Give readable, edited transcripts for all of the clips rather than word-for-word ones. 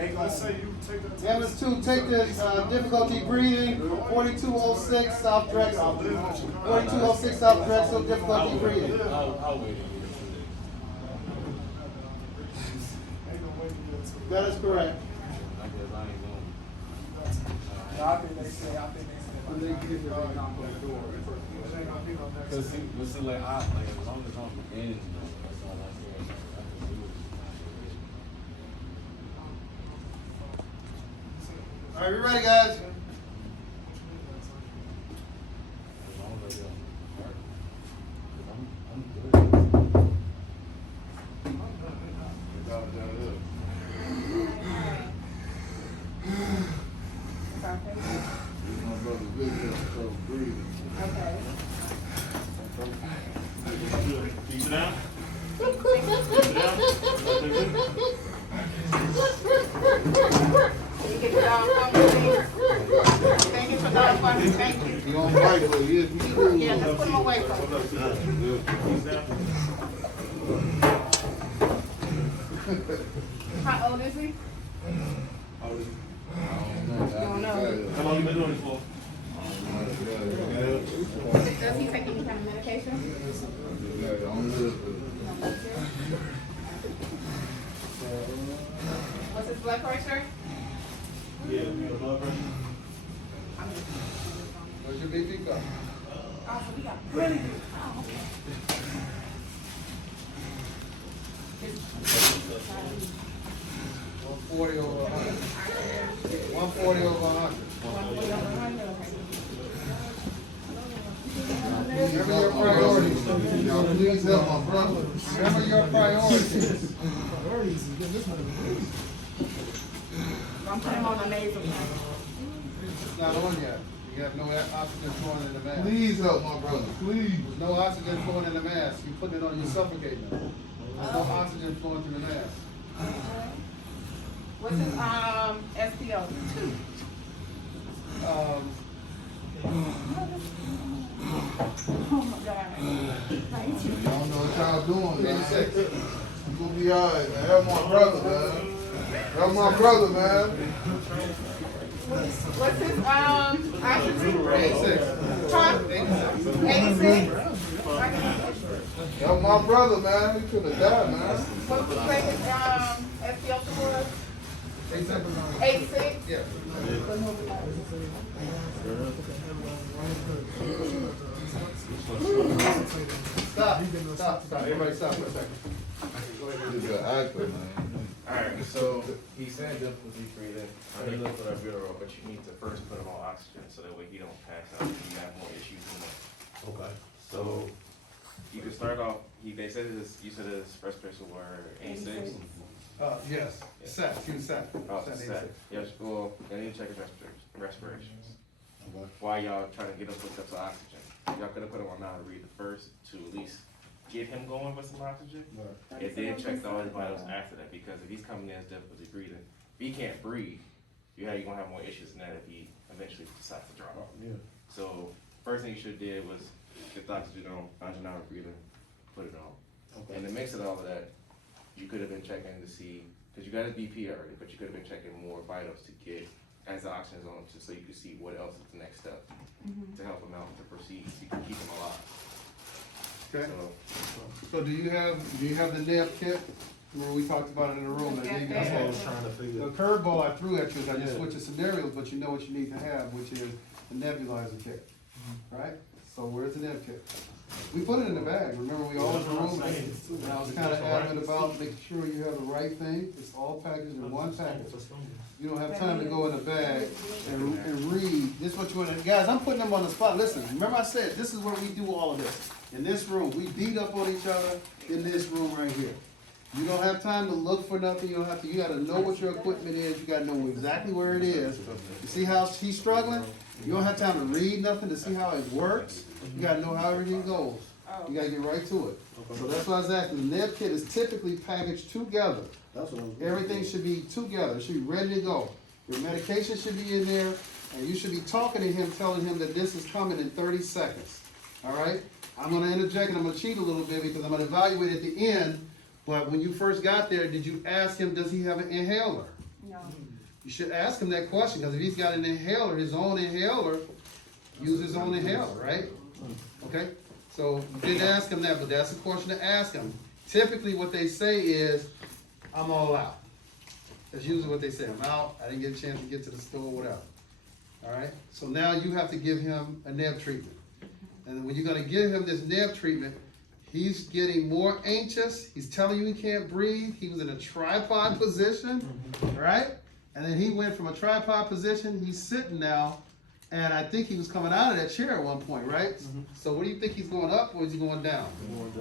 Let's say you take that. Ambulance 2, take the difficulty breathing, 4206 South Drexel. 4206 South Drexel, difficulty breathing. I'll wait. That is correct. I think they say. Cause see, like, as long as I'm in, that's all I say. I can do it. All right, we ready, guys? As long as I get hurt. 'Cause I'm good. My brother Vivian, so breathing. Okay. Sit down. Can you get the dog from me? Can you get the dog from me? Thank you. He on bike, but he is cool. Yeah, just put him away from me. How old is he? Don't know. How long you been doing this for? Does he take any kind of medication? What's his blood pressure? Yeah, your blood pressure. What's your BP got? Oh, so we got really good. Oh, okay. 140 over 100. 140 over 100. Remember your priorities. Y'all please help my brother. Remember your priorities. I'm putting him on the nasal. It's not on yet. You have no oxygen flowing in the mask. Please help my brother, please. There's no oxygen flowing in the mask. You putting it on, you're suffocating him. There's no oxygen flowing through the mask. What's his SPO? 2. Oh my God. Thank you. Y'all know what y'all doing, man. 86. You gonna be alright, man. Help my brother, man. Help my brother, man. What's his oxygen? 86. Huh? 86? Help my brother, man. He could have died, man. What was his SPO was? 86. 86? Yeah. Stop. Everybody stop for a second. He's an actor, man. Alright, so he said difficulty breathing. I need to look for that bureau, but you need to first put him on oxygen so that way he don't pass out and you have more issues than that. Okay. So you can start off. They said you said his respiration were 86. Yes. Set. He was set. Oh, Set set. 86. Yes. Well, I need to check his respirations. Okay. While y'all trying to get him hooked up to oxygen, y'all could have put him on now to read the first to at least get him going with some oxygen. Right. And then check all his vitals after that, because if he's coming in as difficulty breathing, if he can't breathe, you're gonna have more issues than that if he eventually decides to drop. Yeah. So first thing you should have did was get the oxygen on, find your breathing, put it on. Okay. In the mix of all of that, you could have been checking to see, because you got his BP already, but you could have been checking more vitals to get as the oxygen's on, so you could see what else is the next step to help him out to proceed, so you can keep him alive. Okay. So, So do you have the NEB kit where we talked about it in the room? That you That's what I got? was trying to figure. The curveball I threw at you is I just Yeah. switched the scenarios, but you know what you need to have, which is the nebulizer kit, right? So where's the neb kit? We put it in the bag. Remember, we all in the room, and I was kind of adamant about making sure you have the right thing. It's all packaged in one package. You don't have time to go in the bag and read. This is what you want to, guys, I'm putting them on the spot. Listen, remember I said, this is where we do all of this. In this room, we beat up on each other in this room right here. You don't have time to look for nothing. You don't have to, you gotta know what your equipment is. You gotta know exactly where it is. You see how he's struggling? You don't have time to read nothing to see how it works. You gotta know how everything goes. You gotta get right to it. So that's why I was asking. The neb kit is typically packaged together. That's what I'm. Everything should be together. It should be ready to go. Your medication should be in there, and you should be talking to him, telling him that this is coming in 30 seconds. All right? I'm gonna interject and I'm gonna cheat a little bit because I'm gonna evaluate at the end. But when you first got there, did you ask him, does he have an inhaler? No. You should ask him that question, because if he's got an inhaler, his own inhaler, use his own inhaler, right? Okay, so you didn't ask him that, but that's a question to ask him. Typically, what they say is, I'm all out. That's usually what they say, I'm out, I didn't get a chance to get to the store, whatever. All right, so now you have to give him a neb treatment. And when you're gonna give him this neb treatment, he's getting more anxious, he's telling you he can't breathe, he was in a tripod position, right? And then he went from a tripod position, he's sitting now, and I think he was coming out of that chair at one point, right? So what do you think, he's going up or is he going down?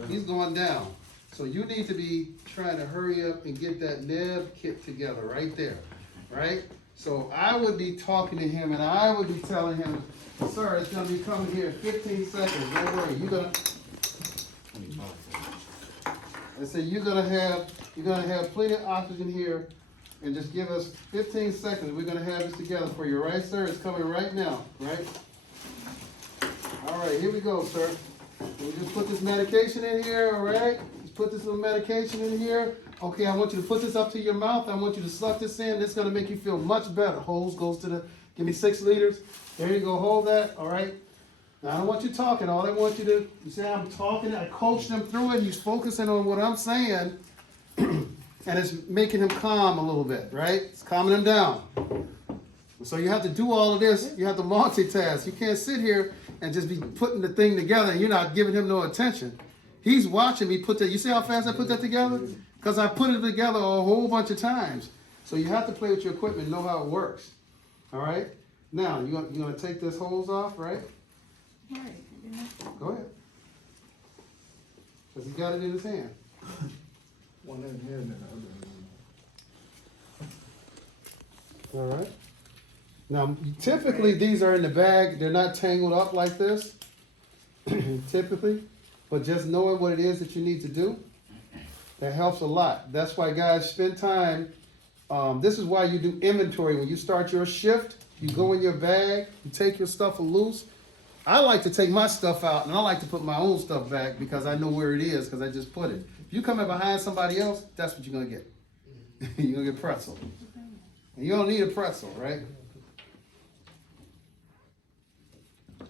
He's going down. So you need to be trying to hurry up and get that neb kit together right there, right? So I would be talking to him and I would be telling him, sir, it's gonna be coming here in 15 seconds, don't worry, I say you're gonna have plenty of oxygen here, and just give us 15 seconds, we're gonna have this together for you, right, sir? It's coming right now, right? All right, here we go, sir. We just put this medication in here, all right? Just put this little medication in here. Okay, I want you to put this up to your mouth. I want you to suck this in. This is gonna make you feel much better. Hose goes to the, give me 6 liters. There you go, hold that, all right? Now, I don't want you talking. All I want you to, you say I'm talking, I coach them through it. He's focusing on what I'm saying, and it's making him calm a little bit, right? It's calming him down. So you have to do all of this. You have to multitask. You can't sit here and just be putting the thing together and you're not giving him no attention. He's watching me put that. You see how fast I put that together? Because I put it together a whole bunch of times. So you have to play with your equipment and know how it works. All right? Now, you're gonna take this hose off, right? Go ahead. Because he got it in his hand. One in here and then the other. All right. Now, typically these are in the bag. They're not tangled up like this, typically. But just knowing what it is that you need to do, that helps a lot. That's why, guys, spend time. This is why you do inventory. When you start your shift, you go in your bag, you take your stuff loose. I like to take my stuff out, and I like to put my own stuff back because I know where it is because I just put it. If you come in behind somebody else, that's what you're going to get. You're going to get pretzel. And you don't need a pretzel, right?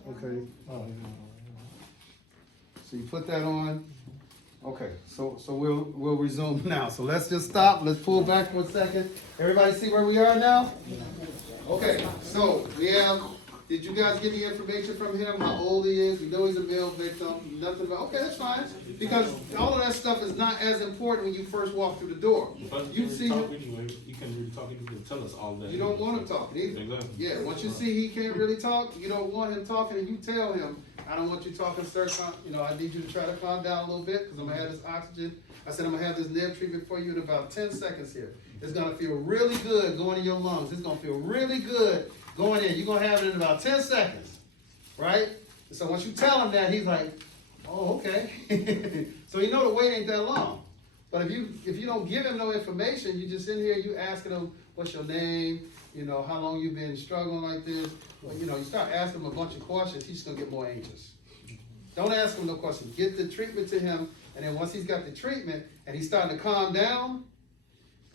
Okay. So you put that on. Okay, so we'll resume now. So let's just stop. Let's pull back for a second. Everybody see where we are now? Okay, so we have, did you guys get the information from him, how old he is? We know he's a male victim, nothing about, okay, that's fine. Because all of that stuff is not as important when you first walk through the door. You see him, anyway. He can't really talk. He can tell us all that. you don't want him talking either. Exactly. Yeah, once you see he can't really talk, you don't want him talking, and you tell him, I don't want you talking, sir, I need you to try to calm down a little bit, because I'm gonna have this oxygen. I said I'm gonna have this neb treatment for you in about 10 seconds here. It's gonna feel really good going in your lungs. It's gonna feel really good going in. You're gonna have it in about 10 seconds, right? So once you tell him that, he's like, oh, okay. So you know the wait ain't that long. But if you don't give him no information, you just in here, you asking him, what's your name? How long you been struggling like this? Well, you start asking him a bunch of questions, he's just gonna get more anxious. Don't ask him no questions. Get the treatment to him, and then once he's got the treatment and he's starting to calm down,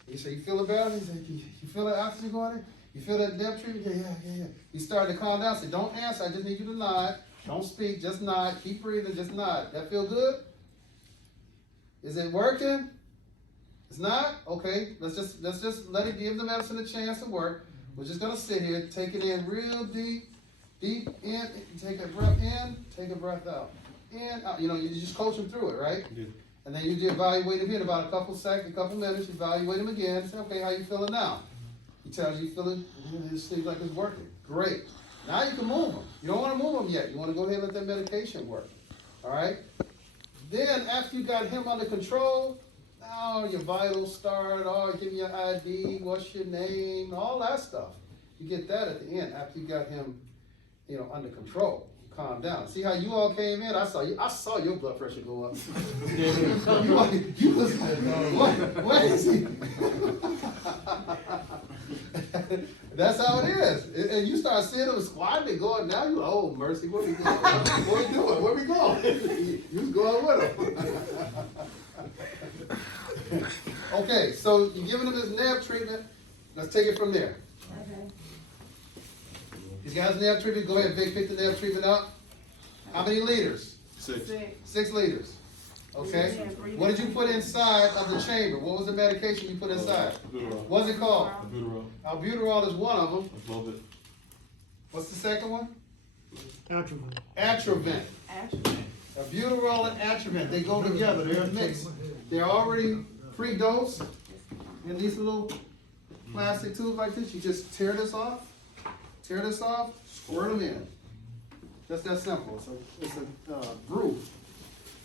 you say, you feeling better? He's like, you feel that oxygen going in? You feel that neb treatment? Yeah. He's starting to calm down. Say, don't answer, I just need you to nod. Don't speak, just nod. Keep breathing, just nod. That feel good? Is it working? It's not? Okay, let's just let it give the medicine a chance to work. We're just gonna sit here, take it in real deep in, take a breath in, take a breath out. In, out. You just coach him through it, right? Yeah. And then you evaluate him in about a couple minutes, you evaluate him again, say, okay, how you feeling now? He tells you feeling, it seems like it's working. Great. Now you can move him. You don't wanna move him yet. You wanna go ahead and let that medication work. All right? Then after you got him under control, now your vitals start, give me your ID, what's your name, all that stuff. You get that at the end after you got him, under control. Calm down. See how you all came in? I saw your blood pressure go up. you was like, what is he? That's how it is. And you start seeing them squatting and going, now you, oh mercy, what are we doing? What are we doing? Where we going? You was going with him. Okay, so you're giving him his neb treatment. let's take it from there. Okay. These guys NAV treatment, go ahead, Vic, pick the NAV treatment up. How many liters? 6. 6 liters. Okay? What did you put inside of the chamber? What was the medication you put inside? Albuterol. What's it called? Albuterol. Albuterol is one of them. A little bit. What's the second one? Atrovent. Atrovent. Actually, Albuterol and Atrovent, they go together, they're mixed. They're already pre-dosed in these little plastic tubes like this. You just tear this off, squirt them in. Just that simple. It's a brew,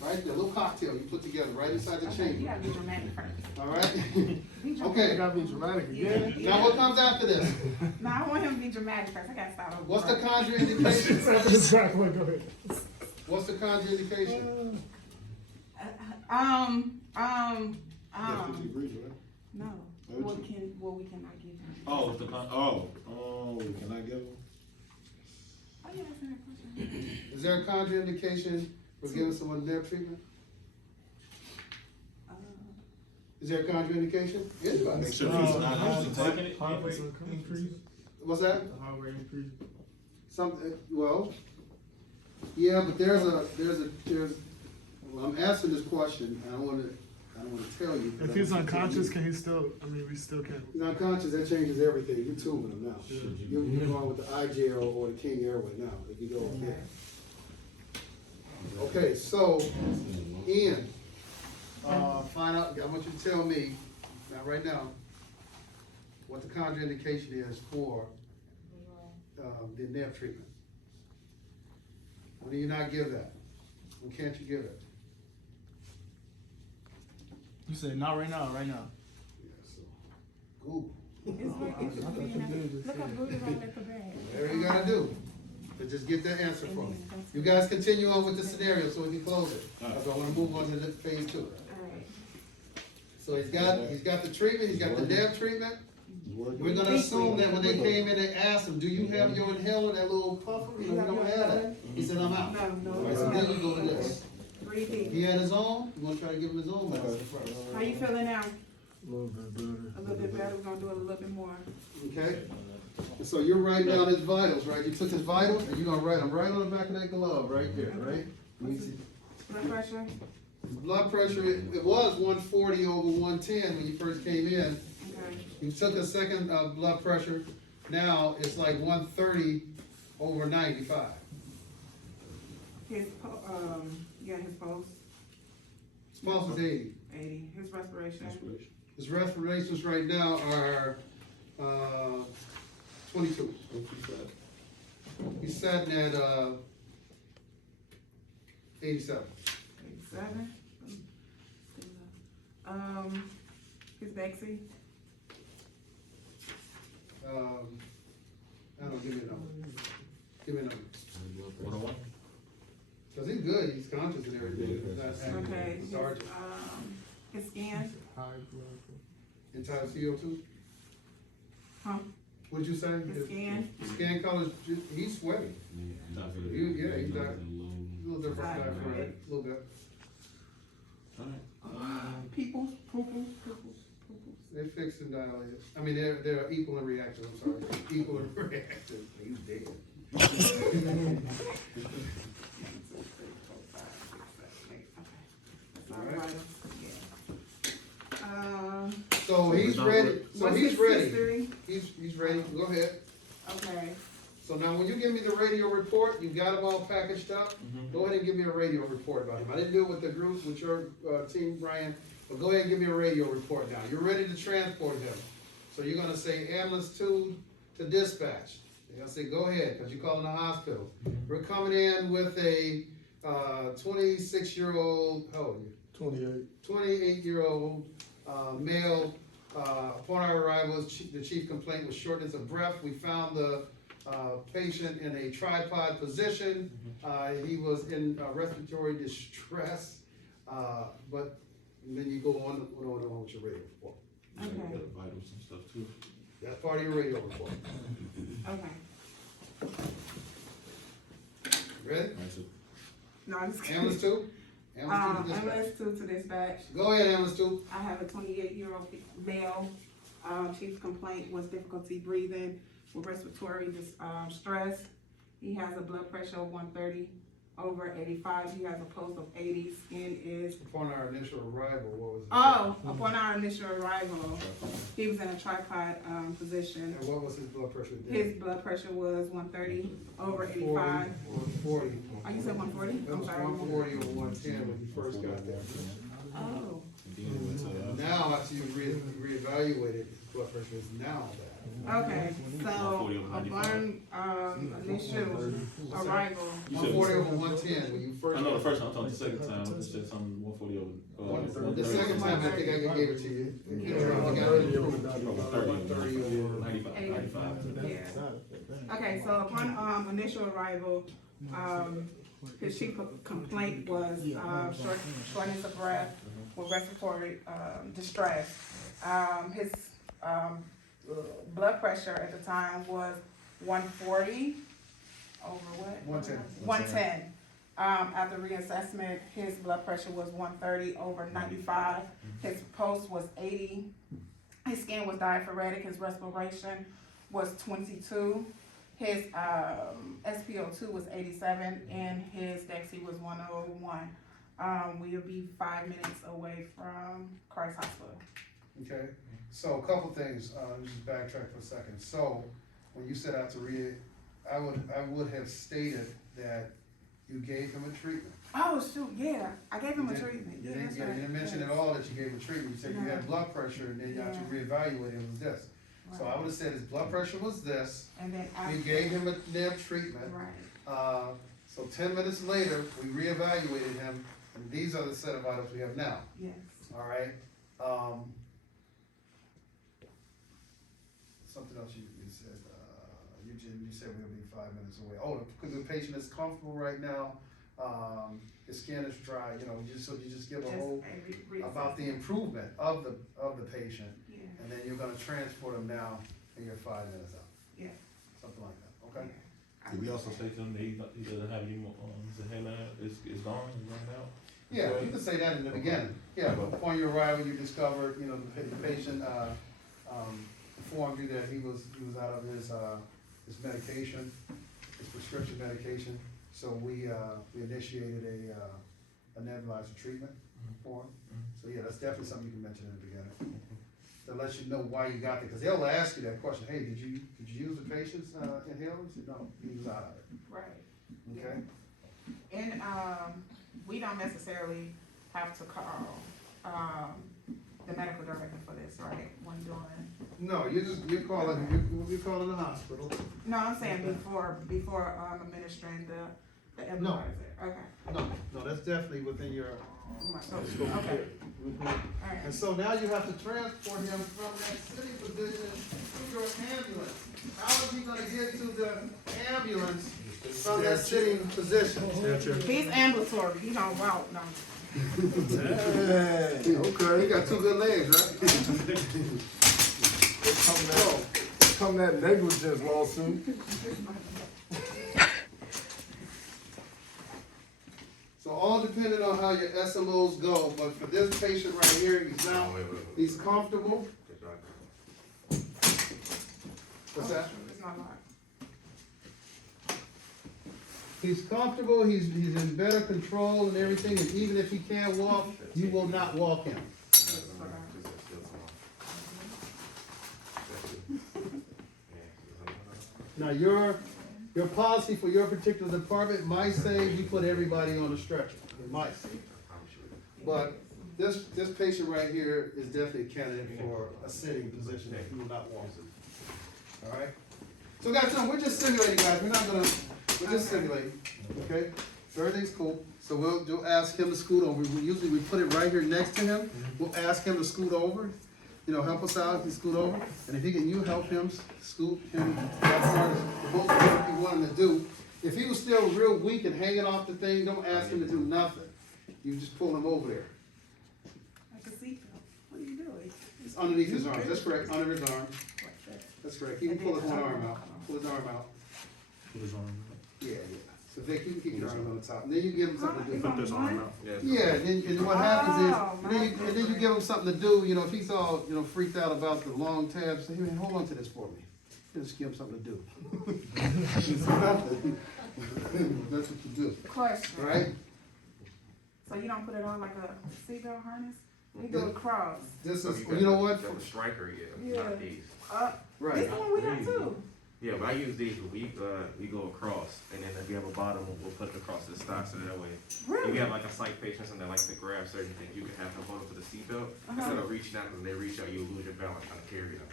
right? A little cocktail you put together right inside the you chamber. gotta be dramatic first. All right? You Okay, gotta be dramatic again. now what comes after this? No, I want him to be dramatic first. I gotta start over. What's the contraindication? Exactly, go ahead. What's the contraindication? No. What we cannot give him. Oh, it's the can I give him? Oh, yeah, that's a good question. Is there a contraindication for giving someone NAV treatment? Is there a contraindication? Anybody? Make sure he's not actually taking it. Heart rate increase. What's that? Heart rate increase. Well, yeah, but there's, well, I'm asking this question, and I don't wanna tell you. If he's unconscious, can he still, we still can. He's unconscious, that changes everything, you're tubing him now. You're going with the I-gel or the King Airway now, if you go with that. Okay, so, Ian, find out, I want you to tell me, now, right now, what the contraindication is for, the NAV treatment. When do you not give that? When can't you give it? You said not right now, right now. Yeah, so, Google. Look how good it on the bag. Whatever you gotta do, but just get that answer from me. You guys continue on with the scenario so we can close it. Because I wanna move on to the phase 2. Alright. So he's got the treatment, he's got the NAV treatment. We're gonna assume that when they came in, they asked him, do you have your inhaler, that little puffer? You know, we don't have that. He said, I'm out. No. All right, so then you go to this. Breathe in. He had his own, you wanna try to give him his own medicine first. How you feeling now? A little bit better. A little bit better. We're gonna do it a little bit more. Okay? And so you're writing down his vitals, right? You took his vitals, and you're gonna write them right on the back of that glove, right there, right? Let me see. Blood pressure? His blood pressure, it was 140 over 110 when you first came in. Okay. You took a second blood pressure, now it's like 130 over 95. His pulse, His pulse is 80. 80. His respiration. His respirations right now are 22. He's sitting at 87. 87. His Bexy. I don't know, give me a number. Give me a number. 101. Cause he's good, he's conscious and everything. He's not acting Okay. like a sergeant. His skin. High blood. Entitled CO2? Huh? What'd you say? His skin. His skin color, he's sweaty. He's dark. A little different Dark type, red. right? A little bit. Peoples. They're fixed and dilated. I mean, they're equal and reactive, I'm sorry. Equal and reactive. He's dead. So he's ready, What's his history? He's ready, go ahead. Okay. So now when you give me the radio report, you've got them all packaged up, go ahead and give me a radio report about him. I didn't do it with the group, with your team, Brian, but go ahead and give me a radio report now. You're ready to transport him. So you're gonna say ambulance 2 to dispatch. You're gonna say, go ahead, because you're calling the hospital. We're coming in with a 26-year-old, how old are you? 28. 28-year-old male. Upon our arrival, the chief complaint was shortness of breath. We found the patient in a tripod position. He was in respiratory distress, but then you go on with your radio report. Okay. Vitals and stuff too. That's part of your radio report. Okay. Ready? No, I'm just kidding. Ambulance 2? Ambulance 2 to dispatch. Ambulance 2 to dispatch. Go ahead, ambulance 2. I have a 28-year-old male Chief's complaint was difficulty breathing with respiratory stress. He has a blood pressure of 130/85. He has a pulse of 80. Skin is Upon our initial arrival, what was it? upon our initial arrival, he was in a tripod position. And what was his blood pressure? His blood pressure was 130/85. 140. Oh, you said 140? It I'm was sorry. 140 or 110 when you first got there. Oh, Now, after you reevaluated, his blood pressure is now that. okay. So upon initial arrival, You said- 140 over 110 when you I first. know the first time, I'm talking the second time, it said something 140 over. The second time, I think I gave it to you. I got it approved. 130 over. 95. yeah. Okay, so upon initial arrival, his chief complaint was shortness of breath with respiratory distress. His blood pressure at the time was 140 over what? 110. 110. After reassessment, his blood pressure was 130/95. His pulse was 80. His skin was diaphoretic. His respiration was 22. His SpO2 was 87, and his DEXA was 101. We'll be 5 minutes away from Christ Hospital. Okay, so a couple things, let me just backtrack for a second. So, when you said after I would have stated that you gave him a treatment. Oh, shoot, yeah, I gave him a You treatment. You Yeah, that's didn't, you right. didn't mention at all that you gave him a treatment. You said you had blood pressure, and then after you reevaluated, it was this. So I would have said his blood pressure was this, And then after. you gave him a NIB treatment. Right, So 10 minutes later, we reevaluated him, and these are the set of items we have now, yes. all right? Something else you said, you said we'll be 5 minutes away. Oh, because the patient is comfortable right now, his skin is dry, you know, so you just give a whole, about the improvement of the patient, Yeah, and then you're gonna transport him now, and you're 5 minutes out, yeah. something like that, okay? Did we also say to him that he doesn't have any more, his headline is gone, is run out? Yeah, you can say that in the beginning. Yeah, but upon your arrival, you discovered, you know, the patient, informed you that he was out of his medication, his prescription medication. So we initiated a nebulizer treatment for him. So yeah, that's definitely something you can mention in the beginning. To let you know why you got there, because they'll ask you that question, hey, did you use the patient's inhaler? You said, no, he was out of it, Right. okay? And, we don't necessarily have to call, the medical director for this, right, when doing? No, you're calling the hospital. No, I'm saying before, administering the No. immunizer, okay. No, that's definitely within your scope. Okay, alright. And so now you have to transport him from that sitting position to your ambulance. How is he gonna get to the ambulance from that sitting position? He's ambulatory, he don't walk, no. Hey, okay. He got 2 good legs, right? Come that negligence lawsuit. So all depending on how your SLOs go, but for this patient right here, he's comfortable. What's that? It's not locked. He's comfortable, he's in better control and everything, and even if he can't walk, you will not walk him. Now, your policy for your particular department might say you put everybody on a stretcher, it might say. But this patient right here is definitely a candidate for a sitting position that he will not walk. All right? So guys, no, we're just simulating, guys, we're just simulating, okay? So everything's cool, so we'll ask him to scoot over. Usually we put it right here next to him, we'll ask him to scoot over. You know, help us out if he scoot over, and if you help him scoot him, that part is the most work you want him to do. If he was still real weak and hanging off the thing, don't ask him to do nothing. You just pull him over there. Like a seatbelt, what are you doing? It's underneath his arm, that's correct, under his arm, that's correct. He can pull his one arm out, pull his arm out. Put his arm. Yeah. So Vic, you can keep your arms on the top, and then you give them something to do. Put this arm out. Yeah, and what happens is, Oh, and then you give him something to do, you know, if he's all, you know, freaked out about the long tabs, say, hey man, hold on to this for me. Just give him something to do. It's nothing. That's what you do, Question. alright? So you don't put it on like a seatbelt harness? We do it cross. This So is, got you know what? got the striker, yeah, Yeah. not these. Right, This one we have too. Yeah, but I use these, we go across, and then if you have a bottom, we'll put it across the stock, so that way, if Really? you have like a sight patient and they like to grab certain things, you can have them hold up to the seatbelt, instead of reaching out, and they reach out, you'll lose your balance trying to carry them.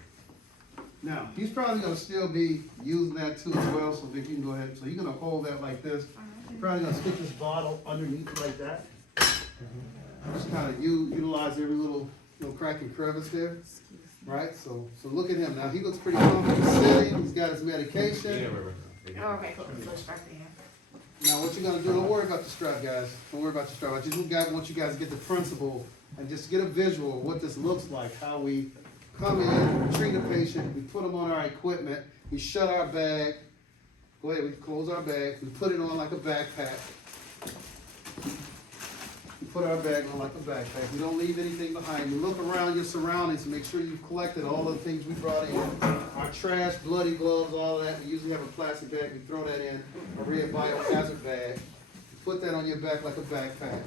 now, he's probably gonna still be using that too as well, so Vic, you can go ahead, so you're gonna hold that like this. You're probably gonna stick this bottle underneath like that. Just kinda utilize every little crack and crevice there. Right, so look at him now, he looks pretty comfortable sitting, he's got his medication. Oh, okay, put the push back in. Now, what you're gonna do, don't worry about the strap, guys, don't worry about the strap, I just want you guys to get the principle and just get a visual of what this looks like, how we come in, treat a patient, we put them on our equipment, we shut our bag, go ahead, we close our bag, we put it on like a backpack. We put our bag on like a backpack, we don't leave anything behind, we look around your surroundings to make sure you've collected all of the things we brought in. Our trash, bloody gloves, all of that, we usually have a plastic bag, we throw that in, a red biohazard bag. Put that on your back like a backpack.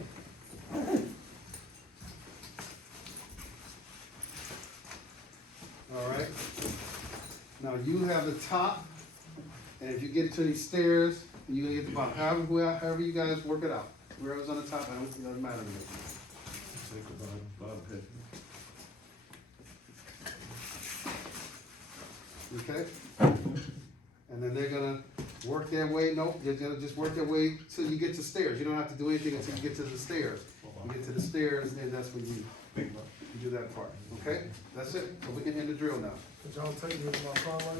All right. Now you have the top, and if you get to these stairs, you're gonna get the bottom. However you guys work it out. Whoever's on the top, it doesn't matter to me. Okay? And then they're gonna work their way, nope, they're gonna just work their way till you get to stairs. You don't have to do anything until you get to the stairs. You get to the stairs, then that's when you do that part, okay? That's it, so we can end the drill now. Could y'all take me to my car right